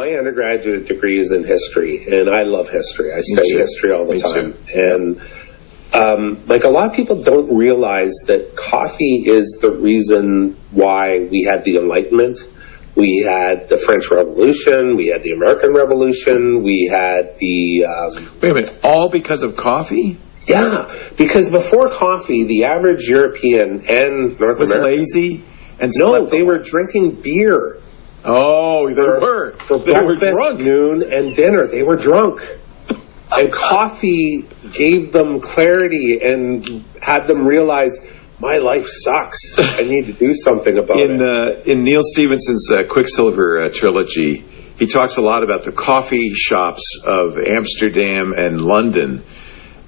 my undergraduate degree is in history, and I love history. I study history all the time. And like a lot of people don't realize that coffee is the reason why we had the Enlightenment. We had the French Revolution, we had the American Revolution, we had the... Wait a minute, all because of coffee? Yeah, because before coffee, the average European and North was American... lazy and No, they were drinking beer. Oh, they were. For breakfast, noon, and dinner. They were drunk. And coffee gave them clarity and had them realize, my life sucks. I need to do something about it. In Neil Stephenson's Quicksilver trilogy, he talks a lot about the coffee shops of Amsterdam and London.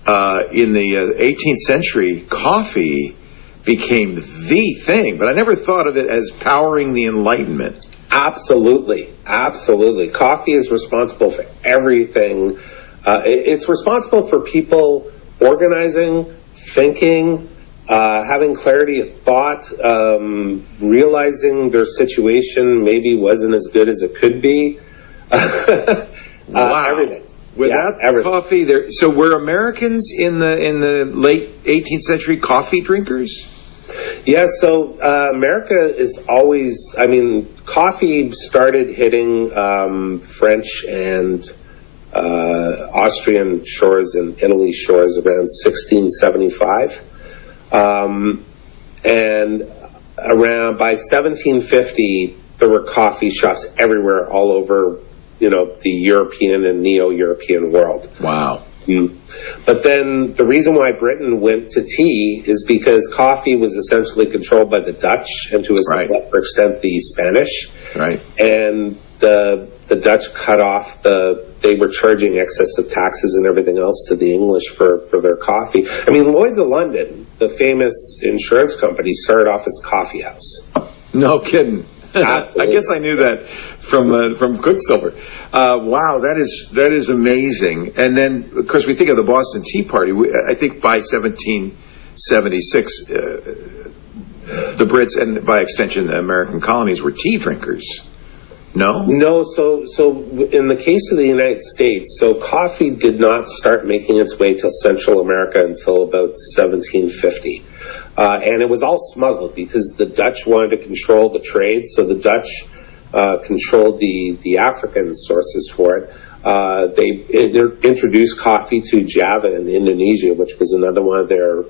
In the 18th century, coffee became the thing, but I never thought of it as powering the Enlightenment. Absolutely. Absolutely. Coffee is responsible for everything. It's responsible for people organizing, thinking, having clarity of thought, realizing their situation maybe wasn't as good as it could be. Wow. Everything. Without coffee, so were Americans in the late 18th century coffee drinkers? Yeah, so America is always, I mean, coffee started hitting French and Austrian shores and Italy shores around 1675. And around by 1750, there were coffee shops everywhere all over, you know, the European and neo-European world. Wow. But then the reason why Britain went to tea is because coffee was essentially controlled by the Dutch and to a lesser extent the Spanish. Right. And the Dutch cut off they were charging excessive taxes and everything else to the English for their coffee. I mean, Lloyd's of London, the famous insurance company, started off as a coffee house. No kidding. I guess I knew that from Quicksilver. Wow, that is amazing. And then, of course, we think of the Boston Tea Party. I think by 1776, the Brits and by extension the American colonies were tea drinkers. No? No. So in the case of the United States, so coffee did not start making its way to Central America until about 1750. And it was all smuggled because the Dutch wanted to control the trade. So the Dutch controlled the African sources for it. They introduced coffee to Java in Indonesia, which was another one of their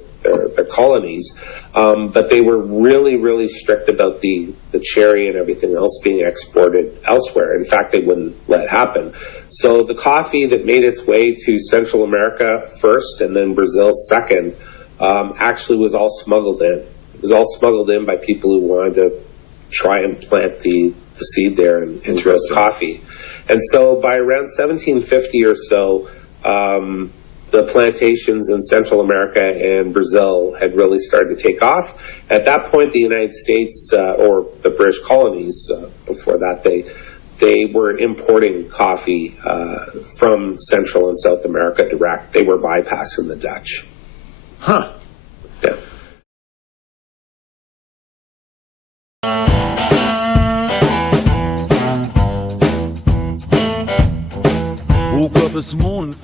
colonies. But they were really, really strict about the cherry and everything else being exported elsewhere. In fact, they wouldn't let it happen. So the coffee that made its way to Central America first and then Brazil second actually was all smuggled in. It was all smuggled in by people who wanted to try and plant the seed there and grow coffee. And so by around 1750 or so, the plantations in Central America and Brazil had really started to take off. At that point, the United States, or the British colonies, before that, they were importing coffee from Central and South America direct. They were bypassing the Dutch. Huh. Yeah. Woke up this morning.